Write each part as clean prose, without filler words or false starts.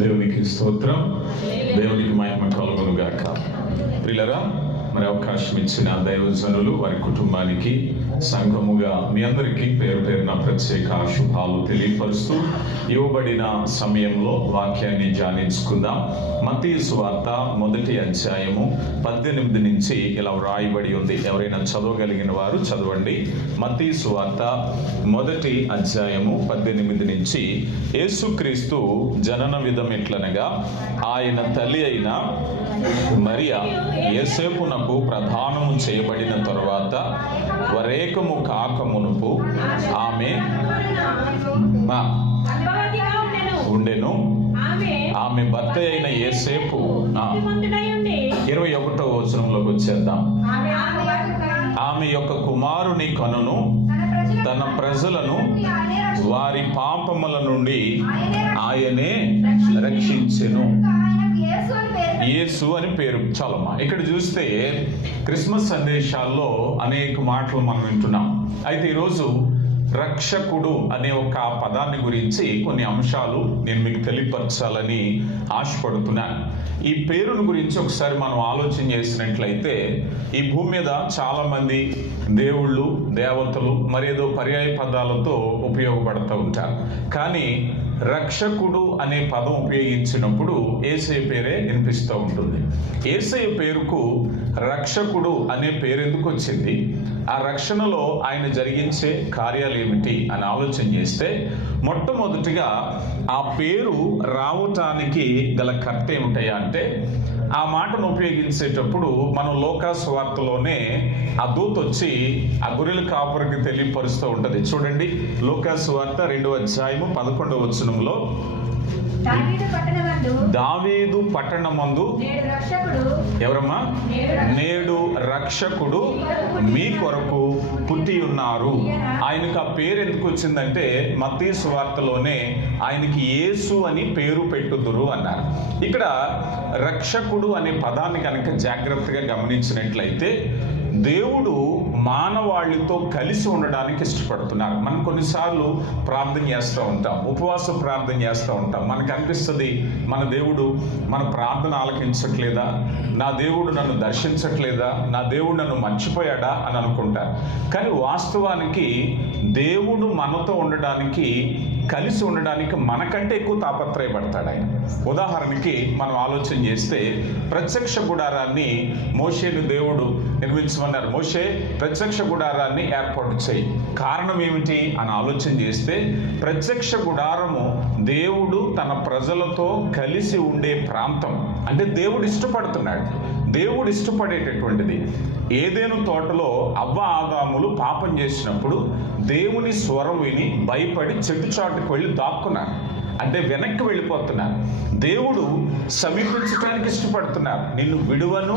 దేవునికి స్తోత్రం, దేవునికి మహిమ కలుగును గాక. ప్రియులారా, మరి అవకాశం ఇచ్చిన దైవజనులు, వారి కుటుంబానికి, సంఘముగా మీ అందరికీ పేరు పేరున ప్రత్యేక శుభాలు తెలియపరుస్తూ ఇవ్వబడిన సమయంలో వాక్యాన్ని ధ్యానించుకుందాం. మత్తయి సువార్త 1వ అధ్యాయము 18 నుంచి ఇలా వ్రాయబడి ఉంది. ఎవరైనా చదవగలిగిన వారు చదవండి. మత్తయి సువార్త 1వ అధ్యాయము 18 నుంచి. యేసుక్రీస్తు జనన విధం ఎట్లనగా, ఆయన తల్లి అయిన మరియ యోసేపునకు ప్రదానము చేయబడిన తరువాత వరేకము కాకమునుపు ఆమె ఉండెను. ఆమె భర్త అయిన యోసేపు 21వ వచనంలోకి వచ్చేద్దాం. ఆమె యొక్క కుమారుని కనును తన ప్రజలను వారి పాపముల నుండి ఆయనే రక్షించెను. యేసు అని పేరు. చాలమ్మా, ఇక్కడ చూస్తే క్రిస్మస్ సందేశాల్లో అనేక మాటలు మనం వింటున్నాం. అయితే ఈరోజు రక్షకుడు అనే ఒక పదాన్ని గురించి కొన్ని అంశాలు నేను మీకు తెలియపరచాలని ఆశపడుతున్నాను. ఈ పేరును గురించి ఒకసారి మనం ఆలోచన చేసినట్లయితే, ఈ భూమి మీద చాలా మంది దేవుళ్ళు, దేవతలు మరేదో పర్యాయ పదాలతో ఉపయోగపడుతూ ఉంటారు. కానీ రక్షకుడు అనే పదం ఉపయోగించినప్పుడు యేసయ్య పేరే వినిపిస్తూ ఉంటుంది. యేసయ్య పేరుకు రక్షకుడు అనే పేరు ఎందుకు వచ్చింది? ఆ రక్షణలో ఆయన జరిగించే కార్యాలు ఏమిటి అని ఆలోచన చేస్తే, మొట్టమొదటిగా ఆ పేరు రావటానికి గల కర్త ఏమిటయా అంటే, ఆ మాటను ఉపయోగించేటప్పుడు మనం లోకాసు వార్తలోనే ఆ దూత వచ్చి ఆ గొర్రెల కాపురికి తెలియపరుస్తూ ఉంటుంది. చూడండి, లోకాసు వార్త 2వ అధ్యాయము 11వ వచనంలో, దావీదు పట్టణమందు ఎవరమ్మా? నేడు రక్షకుడు మీ కొరకు పుట్టి ఉన్నారు. ఆయనకు ఆ పేరు ఎందుకు వచ్చిందంటే, మత్తయి సువార్తలోనే ఆయనకి యేసు అని పేరు పెట్టుదురు అన్నారు. ఇక్కడ రక్షకుడు అనే పదాన్ని కనుక జాగ్రత్తగా గమనించినట్లయితే, దేవుడు మానవాళితో కలిసి ఉండడానికి ఇష్టపడుతున్నారు. మనం కొన్నిసార్లు ప్రార్థన చేస్తూ ఉంటాం, ఉపవాస ప్రార్థన చేస్తూ ఉంటాం. మనకు అనిపిస్తుంది, మన దేవుడు మన ప్రార్థన ఆలకించట్లేదా, నా దేవుడు నన్ను దర్శించట్లేదా, నా దేవుడు నన్ను మర్చిపోయాడా అని అనుకుంటారు. కానీ వాస్తవానికి దేవుడు మనతో ఉండడానికి, కలిసి ఉండడానికి మనకంటే ఎక్కువ తాపత్రయపడతాడు ఆయన. ఉదాహరణకి మనం ఆలోచన చేస్తే, ప్రత్యక్ష గుడారాన్ని మోషేను దేవుడు నిర్మించమన్నారు. మోషే ప్రత్యక్ష గుడారాన్ని ఏర్పాటు చేయి. కారణం ఏమిటి అని ఆలోచన చేస్తే, ప్రత్యక్ష గుడారము దేవుడు తన ప్రజలతో కలిసి ఉండే ప్రాంతం. అంటే దేవుడు ఇష్టపడుతున్నాడు, దేవుడు ఇష్టపడేటటువంటిది. ఏదేను తోటలో అవ్వ ఆదాములు పాపం చేసినప్పుడు దేవుని స్వరం విని భయపడి చెట్టు చాటుకు వెళ్ళి దాక్కున్నారు. అంటే వెనక్కి వెళ్ళిపోతున్నారు. దేవుడు సమీపించడానికి ఇష్టపడుతున్నారు. నిన్ను విడువను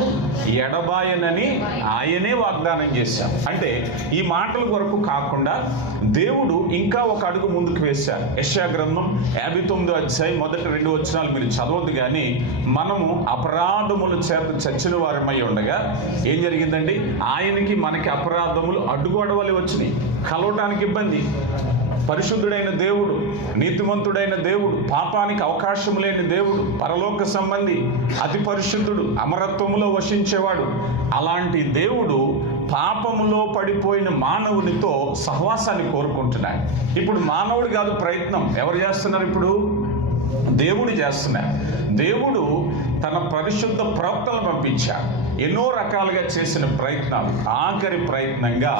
ఎడబాయనని ఆయనే వాగ్దానం చేశారు. అంటే ఈ మాటల కొరకు కాకుండా దేవుడు ఇంకా ఒక అడుగు ముందుకు వేశారు. యెషయా గ్రంథం 59వ అధ్యాయం 1-2 వచనాలు మీరు చదవద్దు, కానీ మనము అపరాధముల చేత చచ్చిన వారమై ఉండగా ఏం జరిగిందండి? ఆయనకి మనకి అపరాధములు అడ్డుగోడ వలె వచ్చినాయి. కలవటానికి ఇబ్బంది. పరిశుద్ధుడైన దేవుడు, నీతిమంతుడైన దేవుడు, పాపానికి అవకాశం లేని దేవుడు, పరలోక సంబంధి, అతి పరిశుద్ధుడు, అమరత్వములో వశించేవాడు. అలాంటి దేవుడు పాపములో పడిపోయిన మానవునితో సహవాసాన్ని కోరుకుంటున్నాడు. ఇప్పుడు మానవుడు కాదు ప్రయత్నం, ఎవరు చేస్తున్నారు? ఇప్పుడు దేవుడు చేస్తున్నారు. దేవుడు తన పరిశుద్ధ ప్రవక్తలను పంపించాడు. ఎన్నో రకాలుగా చేసిన ప్రయత్నాలు, ఆఖరి ప్రయత్నంగా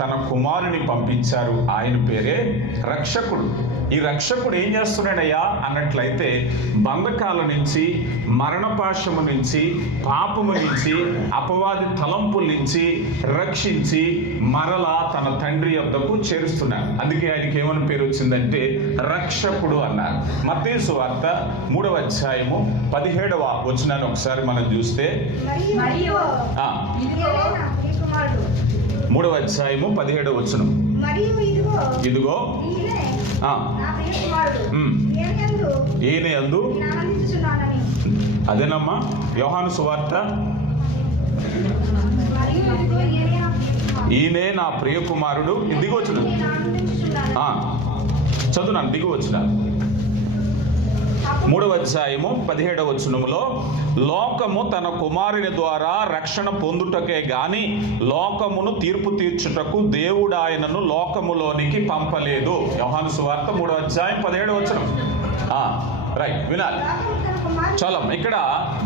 తన కుమారుని పంపించారు. ఆయన పేరే రక్షకుడు. ఈ రక్షకుడు ఏం చేస్తున్నాడయ్యా అన్నట్లయితే, బంధకాల నుంచి, మరణపాశము నుంచి, పాపము నుంచి, అపవాది తలంపుల నుంచి రక్షించి మరలా తన తండ్రి యొద్దకు చేరుస్తున్నాడు. అందుకే ఆయనకి ఏమని పేరు వచ్చిందంటే రక్షకుడు అన్నారు. మత్తయి సువార్త 3వ అధ్యాయము 17వ వచనాన్ని ఒకసారి మనం చూస్తే, 3వ అధ్యాయము 17వ వచనం, ఇదిగో ఈయన యందు, అదేనమ్మా యోహాను సువార్త, ఈయనే నా ప్రియ కుమారుడు. దిగొచ్చును చదువునాను, దిగి వచ్చినాను. 3వ అధ్యాయము 17వ వచనములో, లోకము తన కుమారుని ద్వారా రక్షణ పొందుటకే గాని లోకమును తీర్పు తీర్చుటకు దేవుడు ఆయనను లోకములోనికి పంపలేదు. యోహాను సువార్త 3వ అధ్యాయం 17వ వచనం. రైట్, వినాలి. చాలా ఇక్కడ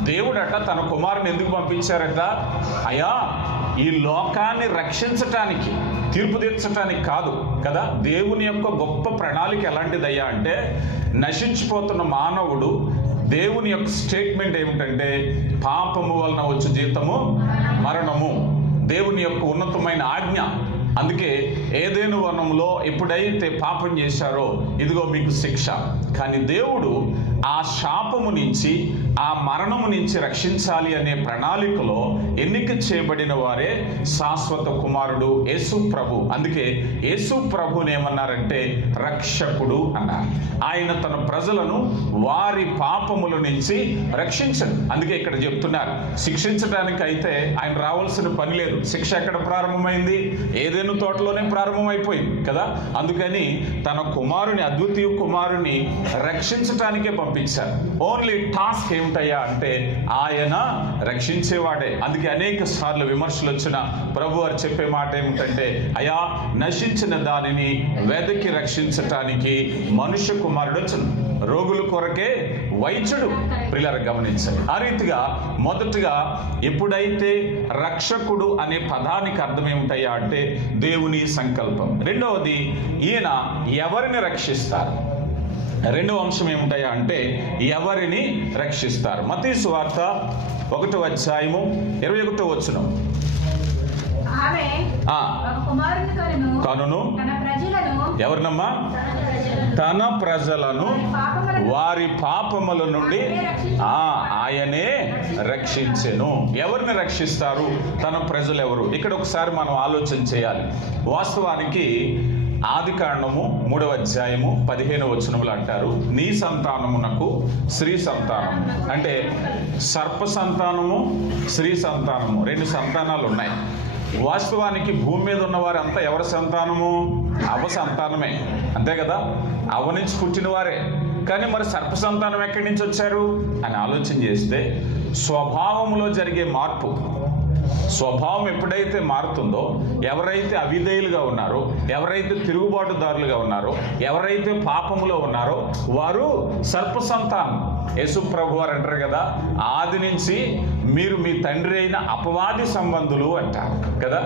దేవుడట తన కుమారుని ఎందుకు పంపించారట? అయ్యా, ఈ లోకాన్ని రక్షించటానికి, తీర్పు తీర్చటానికి కాదు కదా. దేవుని యొక్క గొప్ప ప్రణాళిక ఎలాంటిదయ్యా అంటే, నశించిపోతున్న మానవుడు, దేవుని యొక్క స్టేట్మెంట్ ఏమిటంటే, పాపము వలన వచ్చు జీతము మరణము, దేవుని యొక్క ఉన్నతమైన ఆజ్ఞ. అందుకే ఏదేను వనంలో ఎప్పుడైతే పాపం చేశారో ఇదిగో మీకు శిక్ష. కానీ దేవుడు ఆ శాపము నుంచి, ఆ మరణము నుంచి రక్షించాలి అనే ప్రణాళికలో ఎన్నిక చేయబడిన వారే శాశ్వత కుమారుడు యేసు ప్రభు. అందుకే యేసు ప్రభుని ఏమన్నారంటే రక్షకుడు అన్నారు. ఆయన తన ప్రజలను వారి పాపముల నుంచి రక్షించడు. అందుకే ఇక్కడ చెప్తున్నారు, శిక్షించడానికి అయితే ఆయన రావాల్సిన పని లేదు. శిక్ష ఎక్కడ ప్రారంభమైంది? ఏదేను తోటలోనే ప్రారంభమైపోయింది కదా. అందుకని తన కుమారుని, అద్వితీయ కుమారుని రక్షించటానికే పంపించారు. ఓన్లీ టాస్క్ ఏమిటయ్యా అంటే ఆయన రక్షించేవాడే. అందుకే అనేక సార్లు విమర్శలు వచ్చిన ప్రభు వారు చెప్పే మాట ఏమిటంటే, అయా, నశించిన దానిని వెదకి రక్షించటానికి మనుష్య కుమారుడు వచ్చును, రోగుల కొరకే వైద్యుడు. ప్రియులారా గమనించండి. ఆ రీతిగా మొదటగా ఎప్పుడైతే రక్షకుడు అనే పదానికి అర్థం ఏమిటయ్యా అంటే దేవుని సంకల్పం. రెండవది, ఈయన ఎవరిని రక్షిస్తారు? రెండవ అంశం ఏమిటయ్యా అంటే ఎవరిని రక్షిస్తారు? మత్తయి సువార్త 1వ అధ్యాయము 21వ వచనం. కనును ఎవరినమ్మా? తన ప్రజలను వారి పాపముల నుండి ఆయనే రక్షించెను. ఎవరిని రక్షిస్తారు? తన ప్రజలు ఎవరు? ఇక్కడ ఒకసారి మనం ఆలోచన చేయాలి. వాస్తవానికి ఆదికాండము 3వ అధ్యాయము 15వ వచనములు అంటారు, నీ సంతానమునకు స్త్రీ సంతానము. అంటే సర్ప సంతానము, స్త్రీ సంతానము, 2 సంతానాలు ఉన్నాయి. వాస్తవానికి భూమి మీద ఉన్న వారంతా ఎవరి సంతానము? అవ్వ సంతానమే, అంతే కదా. అవ్వ నుంచి పుట్టిన వారే. కానీ మరి సర్ప సంతానం ఎక్కడి నుంచి వచ్చారు అని ఆలోచన చేస్తే, స్వభావంలో జరిగే మార్పు, స్వభావం ఎప్పుడైతే మారుతుందో, ఎవరైతే అవిధేయులుగా ఉన్నారో, ఎవరైతే తిరుగుబాటుదారులుగా ఉన్నారో, ఎవరైతే పాపములో ఉన్నారో వారు సర్ప సంతానం. యేసు ప్రభు వారు అంటారు కదా, ఆది నుంచి మీరు మీ తండ్రి అయిన అపవాది సంబంధులు అంటారు కదా.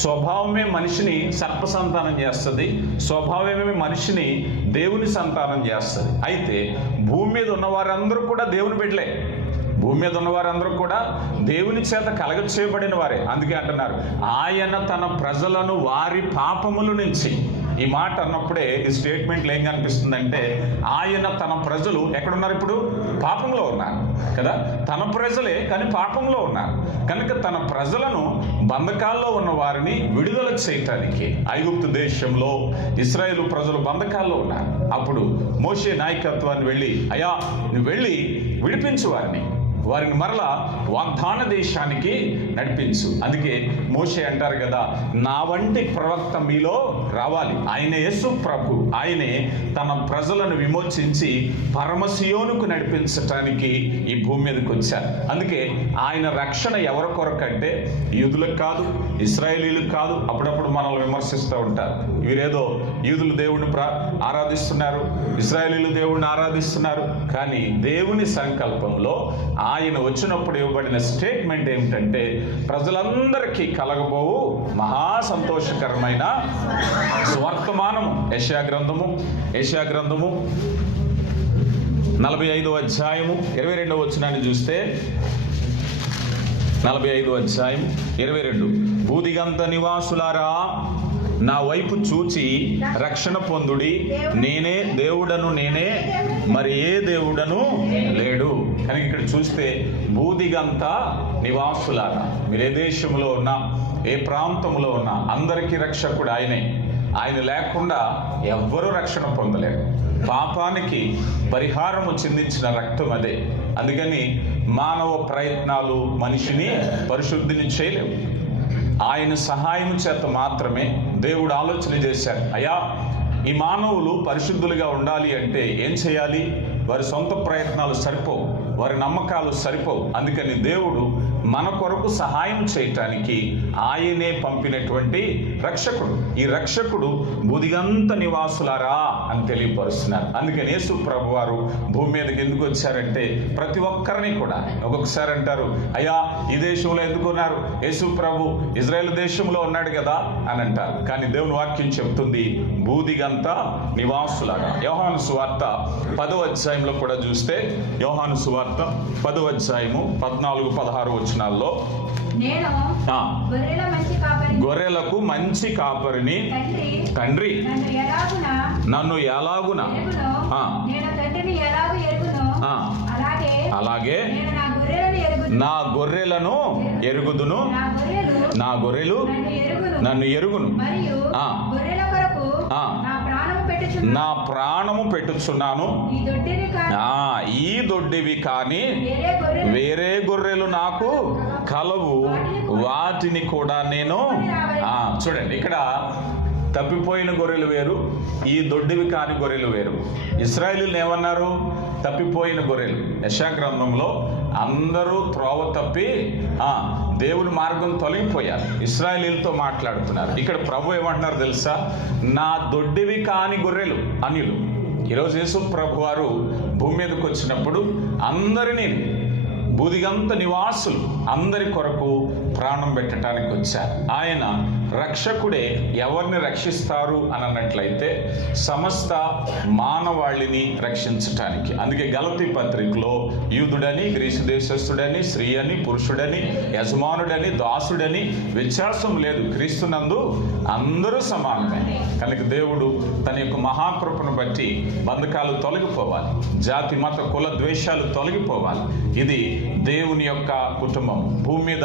స్వభావమే మనిషిని సర్ప సంతానం చేస్తుంది, స్వభావమే మనిషిని దేవుని సంతానం చేస్తుంది. అయితే భూమి మీద ఉన్న వారందరూ కూడా దేవుని బిడ్డలే. భూమి మీద ఉన్నవారందరూ కూడా దేవుని చేత కలగ చేయబడిన వారే. అందుకే అంటున్నారు, ఆయన తన ప్రజలను వారి పాపముల నుంచి. ఈ మాట అన్నప్పుడే ఈ స్టేట్మెంట్లో ఏం కనిపిస్తుందంటే, ఆయన తన ప్రజలు ఎక్కడున్నారు? ఇప్పుడు పాపంలో ఉన్నారు కదా. తన ప్రజలే, కానీ పాపంలో ఉన్నారు. కనుక తన ప్రజలను, బంధకాల్లో ఉన్న వారిని విడుదల చేయటానికి, ఐగుప్తు దేశంలో ఇశ్రాయేలు ప్రజలు బంధకాల్లో ఉన్నారు. అప్పుడు మోషే నాయకత్వాన్ని వెళ్ళి, అయ్యా నువ్వు వెళ్ళి విడిపించు వారిని మరలా వాగ్దాన దేశానికి నడిపించు. అందుకే మోషే అంటారు కదా, నా వంటి ప్రవక్త మీలో రావాలి. ఆయన యేసు ప్రభు. ఆయనే తన ప్రజలను విమోచించి పరమసియోనుకు నడిపించటానికి ఈ భూమి మీదకి వచ్చారు. అందుకే ఆయన రక్షణ ఎవరి కొరకంటే యూదులకు కాదు, ఇశ్రాయేలీలకు కాదు. అప్పుడప్పుడు మనల్ని విమర్శిస్తూ ఉంటారు, వీరేదో యూదులు దేవుడిని ఆరాధిస్తున్నారు, ఇశ్రాయేలీలు దేవుడిని ఆరాధిస్తున్నారు. కానీ దేవుని సంకల్పంలో ఆయన వచ్చినప్పుడు ఇవ్వబడిన స్టేట్మెంట్ ఏమిటంటే, ప్రజలందరికీ కలగబోవు మహా సంతోషకరమైన స్వర్తమానము. యెషయా గ్రంథము 45వ అధ్యాయము 22వ వచనాన్ని చూస్తే, 45వ అధ్యాయం 22, భూదిగంత నివాసులారా నా వైపు చూచి రక్షణ పొందుడి, నేనే దేవుడను, నేనే మరి ఏ దేవుడను లేడు. కానీ ఇక్కడ చూస్తే భూదిగంత నివాసులారా, మీరు ఏ దేశంలో ఉన్నా, ఏ ప్రాంతంలో ఉన్నా అందరికీ రక్షకుడు ఆయనే. ఆయన లేకుండా ఎవ్వరూ రక్షణ పొందలేరు. పాపానికి పరిహారము చెందించిన రక్తం అదే. అందుకని మానవ ప్రయత్నాలు మనిషిని పరిశుద్ధిని చేయలేవు. ఆయన సహాయం చేత మాత్రమే దేవుడు ఆలోచన చేశారు, అయ్యా ఈ మానవులు పరిశుద్ధులుగా ఉండాలి అంటే ఏం చేయాలి? వారి సొంత ప్రయత్నాలు సరిపోవు, వారి నమ్మకాలు సరిపోవు. అందుకని దేవుడు మన కొరకు సహాయం చేయటానికి ఆయనే పంపినటువంటి రక్షకుడు. ఈ రక్షకుడు బూదిగంత నివాసులారా అని తెలియపరుస్తున్నారు. అందుకని యేసు ప్రభు వారు భూమి మీదకి ఎందుకు వచ్చారంటే ప్రతి ఒక్కరిని కూడా, ఒక్కొక్కసారి అంటారు, అయ్యా ఈ దేశంలో ఎందుకున్నారు, యేసు ప్రభు ఇజ్రాయెల్ దేశంలో ఉన్నాడు కదా అని అంటారు. కానీ దేవుని వాక్యం చెప్తుంది బూదిగంత నివాసులాగా. యోహాను సువార్త 10వ అధ్యాయంలో కూడా చూస్తే, యోహాను సువార్త 10వ అధ్యాయము 14-16 వచనాల్లో, గొర్రెలకు మంచి కాపరిని తండ్రి నన్ను ఎలాగున అలాగే నా గొర్రెలను ఎరుగుదును, నా గొర్రెలు నన్ను ఎరుగును, నా ప్రాణము పెట్టుచున్నాను. ఈ దొడ్డివి కానీ వేరే గొర్రెలు నాకు కలవు, వాటిని కూడా నేను చూడండి, ఇక్కడ తప్పిపోయిన గొర్రెలు వేరు, ఈ దొడ్డివి కాని గొర్రెలు వేరు. ఇశ్రాయేలీయులు ఏమన్నారు? తప్పిపోయిన గొర్రెలు. యెషయా గ్రంథంలో అందరూ త్రోవ తప్పి దేవుని మార్గం తొలగిపోయారు, ఇశ్రాయేలీయులతో మాట్లాడుతున్నారు. ఇక్కడ ప్రభు ఏమంటున్నారు తెలుసా? నా దొడ్డివి కాని గొర్రెలు అన్యులు. ఈరోజు యేసు ప్రభు వారు భూమి మీదకి వచ్చినప్పుడు అందరినీ, బూదిగంత నివాసులు అందరి కొరకు ప్రాణం పెట్టడానికి వచ్చారు. ఆయన రక్షకుడే ఎవరిని రక్షిస్తారు అని అన్నట్లయితే సమస్త మానవాళిని రక్షించటానికి. అందుకే గలతీ పత్రికలో యూదుడని, గ్రీసు దేశస్థుడని, స్త్రీ అని, పురుషుడని, యజమానుడని, దాసుడని వ్యత్యాసం లేదు, క్రీస్తునందు అందరూ సమానమే. కనుక దేవుడు తన యొక్క మహాకృపను బట్టి బంధకాలు తొలగిపోవాలి, జాతి మత కుల ద్వేషాలు తొలగిపోవాలి. ఇది దేవుని యొక్క కుటుంబం. భూమి మీద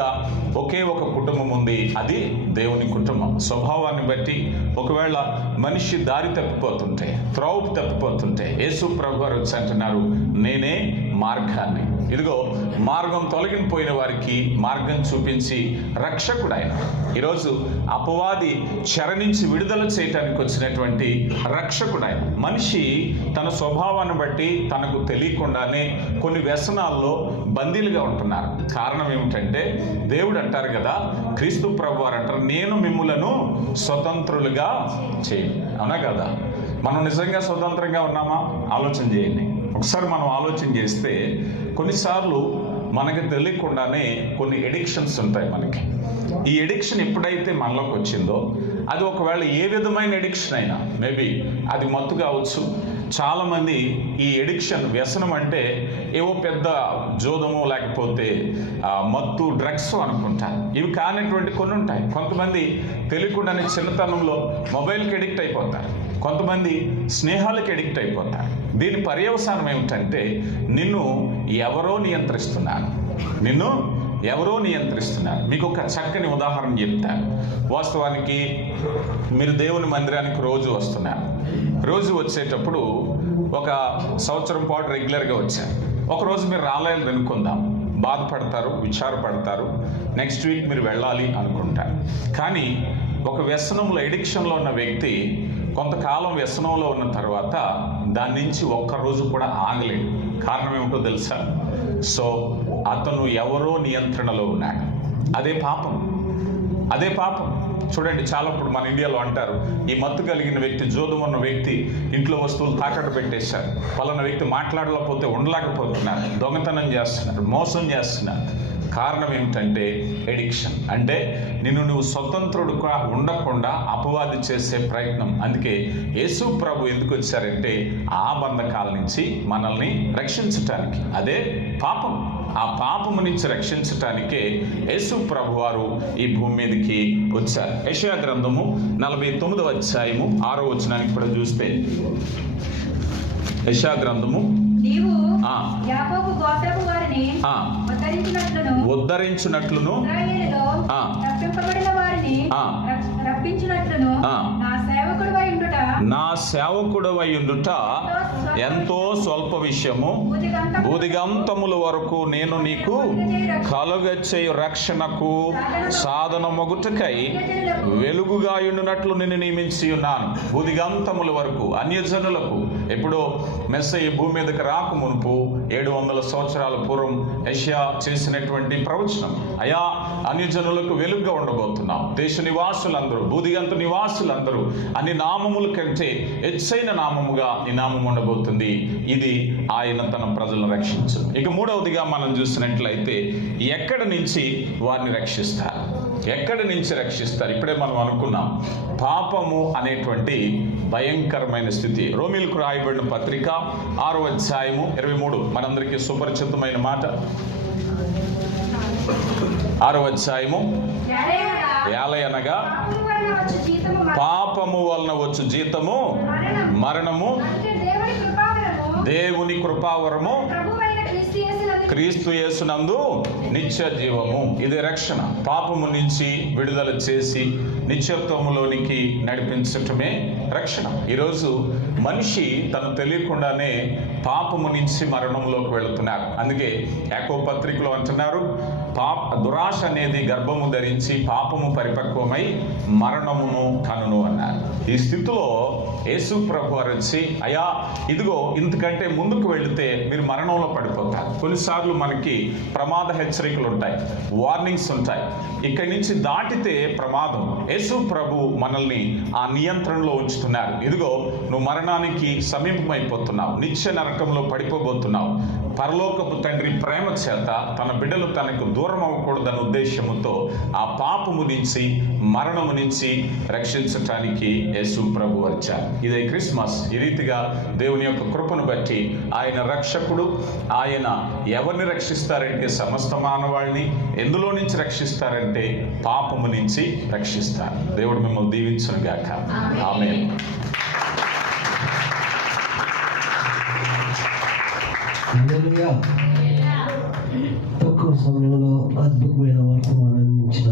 ఒకే ఒక కుటుంబం ఉంది, అది దేవుని కుటుంబం. స్వభావాన్ని బట్టి ఒకవేళ మనిషి దారి తప్పిపోతుంటే, త్రోవ తప్పిపోతుంటే, యేసు ప్రభు వారు వచ్చి అంటున్నారు, నేనే మార్గాన్ని. ఇదిగో మార్గం తొలగిపోయిన వారికి మార్గం చూపించి రక్షకుడు ఆయన. ఈరోజు అపవాది చెర నుంచి విడుదల చేయటానికి వచ్చినటువంటి రక్షకుడు ఆయన. మనిషి తన స్వభావాన్ని బట్టి తనకు తెలియకుండానే కొన్ని వ్యసనాల్లో బందీలుగా ఉంటున్నారు. కారణం ఏమిటంటే దేవుడు అంటారు కదా, క్రీస్తు ప్రభు వారు అంటారు, నేను మిమ్ములను స్వతంత్రులుగా చేయను. అవునా కదా? మనం నిజంగా స్వతంత్రంగా ఉన్నామా? ఆలోచన చేయండి. ఒకసారి మనం ఆలోచన చేస్తే కొన్నిసార్లు మనకి తెలియకుండానే కొన్ని ఎడిక్షన్స్ ఉంటాయి మనకి. ఈ ఎడిక్షన్ ఎప్పుడైతే మనలోకి వచ్చిందో, అది ఒకవేళ ఏ విధమైన ఎడిక్షన్ అయినా, మేబీ అది మత్తు కావచ్చు. చాలామంది ఈ ఎడిక్షన్, వ్యసనం అంటే ఏవో పెద్ద జోదము లేకపోతే మత్తు, డ్రగ్స్ అనుకుంటారు. ఇవి కానిటువంటి కొన్ని ఉంటాయి. కొంతమంది తెలియకుండానే చిన్నతనంలో మొబైల్కి ఎడిక్ట్ అయిపోతారు, కొంతమంది స్నేహాలకు ఎడిక్ట్ అయిపోతారు. దీని పర్యవసానం ఏమిటంటే నిన్ను ఎవరో నియంత్రిస్తున్నారు, నిన్ను ఎవరో నియంత్రిస్తున్నారు. మీకు ఒక చక్కని ఉదాహరణ చెప్తాను. వాస్తవానికి మీరు దేవుని మందిరానికి రోజు వస్తున్నారు. రోజు వచ్చేటప్పుడు ఒక సంవత్సరం పాటు రెగ్యులర్గా వచ్చారు. ఒకరోజు మీరు రాలేదు అనుకుందాం, బాధపడతారు, విచారపడతారు. నెక్స్ట్ వీక్ మీరు వెళ్ళాలి అనుకుంటారు. కానీ ఒక వ్యసనంలో, ఎడిక్షన్లో ఉన్న వ్యక్తి కొంతకాలం వ్యసనంలో ఉన్న తర్వాత దాని నుంచి ఒక్కరోజు కూడా ఆగలేడు. కారణం ఏమిటో తెలుసా? సో అతను ఎవరో నియంత్రణలో ఉన్నాడు. అదే పాపం, అదే పాపం. చూడండి, చాలా ఇప్పుడు మన ఇండియాలో అంటారు, ఈ మత్తు కలిగిన వ్యక్తి, జోదం ఉన్న వ్యక్తి ఇంట్లో వస్తువులు తాకట్టు పెట్టేశారు, పలానా వ్యక్తి మాట్లాడలేకపోతే ఉండలేకపోతున్నారు, దొంగతనం చేస్తున్నారు, మోసం చేస్తున్నారు. కారణం ఏమిటంటే ఎడిక్షన్. అంటే నిన్ను నువ్వు స్వతంత్రుడుగా ఉండకుండా అపవాది చేసే ప్రయత్నం. అందుకే యేసు ప్రభు ఎందుకు వచ్చారంటే ఆ బంధకాల నుంచి మనల్ని రక్షించటానికి. అదే పాపం. ఆ పాపము నుంచి రక్షించటానికే యేసు ప్రభు వారు ఈ భూమి మీదకి వచ్చారు. యెషయా గ్రంథము 49వ అధ్యాయము 6వ వచనానికి కూడా చూస్తే, యెషయా గ్రంథము, నీవు యాకోబు గోత్రపు వారిని ఉద్ధరించినట్లును రప్పింపబడిన వారిని రప్పించినట్లును నా సేవకుడవై ఉండుట ఎంతో స్వల్ప విషయము. బూదిగంతముల వరకు నేను నీకు కలుగచేయు రక్షణకు సాధనమగుటకై వెలుగుగా ఉండునట్లు నిన్ను నియమించి ఉన్నాను. బూదిగంతముల వరకు, అన్యజనులకు ఎప్పుడో మెస్సయ్య భూమి మీదకి రాక మునుపు 700 సంవత్సరాల పూర్వం యెషయా చేసినటువంటి ప్రవచనం. అయా, అన్యజనులకు వెలుగుగా ఉండబోతున్నాం, దేశ నివాసులందరూ, భూదిగంత నివాసులందరూ అన్ని నామముల కంటే హెచ్చైన నామముగా నీ నామం ఉండబోతుంది. ఇది ఆయన తన ప్రజలను రక్షించు. ఇక మూడవదిగా మనం చూసినట్లయితే ఎక్కడి నుంచి వారిని రక్షిస్తారు? ఎక్కడి నుంచి రక్షిస్తారు? ఇప్పుడే మనం అనుకున్నాం, పాపము అనేటువంటి భయంకరమైన స్థితి. రోమీలకు రాయబడిన పత్రిక 6వ అధ్యాయము 23, మనందరికీ సుపరిచితమైన మాట. 6వ అధ్యాయము, ఏలయనగా పాపము వలన వచ్చు జీతము మరణము, దేవుని కృపావరము క్రీస్తు యేసునందు నిత్య జీవము. ఇది రక్షణ. పాపము నుంచి విడుదల చేసి నిత్యత్వములోనికి నడిపించటమే రక్షణ. ఈరోజు మనిషి తను తెలియకుండానే పాపము నుంచి మరణంలోకి వెళుతున్నారు. అందుకే యాకోబు పత్రికలో అంటున్నారు, దురాశ అనేది గర్భము ధరించి పాపము పరిపక్వమై మరణమును కనును అన్నారు. ఈ స్థితిలో యేసు ప్రభు వారు వచ్చి, అయ్యా ఇదిగో ఇంతకంటే ముందుకు వెళితే మీరు మరణంలో పడిపోతారు. కొన్నిసార్లు మనకి ప్రమాద హెచ్చరికలు ఉంటాయి, వార్నింగ్స్ ఉంటాయి. ఇక్కడి నుంచి దాటితే ప్రమాదం. యేసు ప్రభు మనల్ని ఆ నియంత్రణలో ఉంచుతున్నారు. ఇదిగో నువ్వు మరణానికి సమీపమైపోతున్నావు, నిత్య నరకంలో పడిపోబోతున్నావు. పరలోకపు తండ్రి ప్రేమ చేత తన బిడ్డలు తనకు దూరం అవ్వకూడదన్న ఉద్దేశముతో ఆ పాపము నుంచి మరణము నుంచి రక్షించటానికి యేసు ప్రభు వచ్చారు. ఇదే క్రిస్మస్. ఈ రీతిగా దేవుని యొక్క కృపను బట్టి ఆయన రక్షకుడు. ఆయన ఎవరిని రక్షిస్తారంటే సమస్త మానవాళిని. ఎందులో నుంచి రక్షిస్తారంటే పాపము నుంచి రక్షిస్తారు. దేవుడు మిమ్మల్ని దీవించును గాక. ఆమేన్. తక్కువ సమయంలో అద్భుతమైన వర్తమానం అందించిన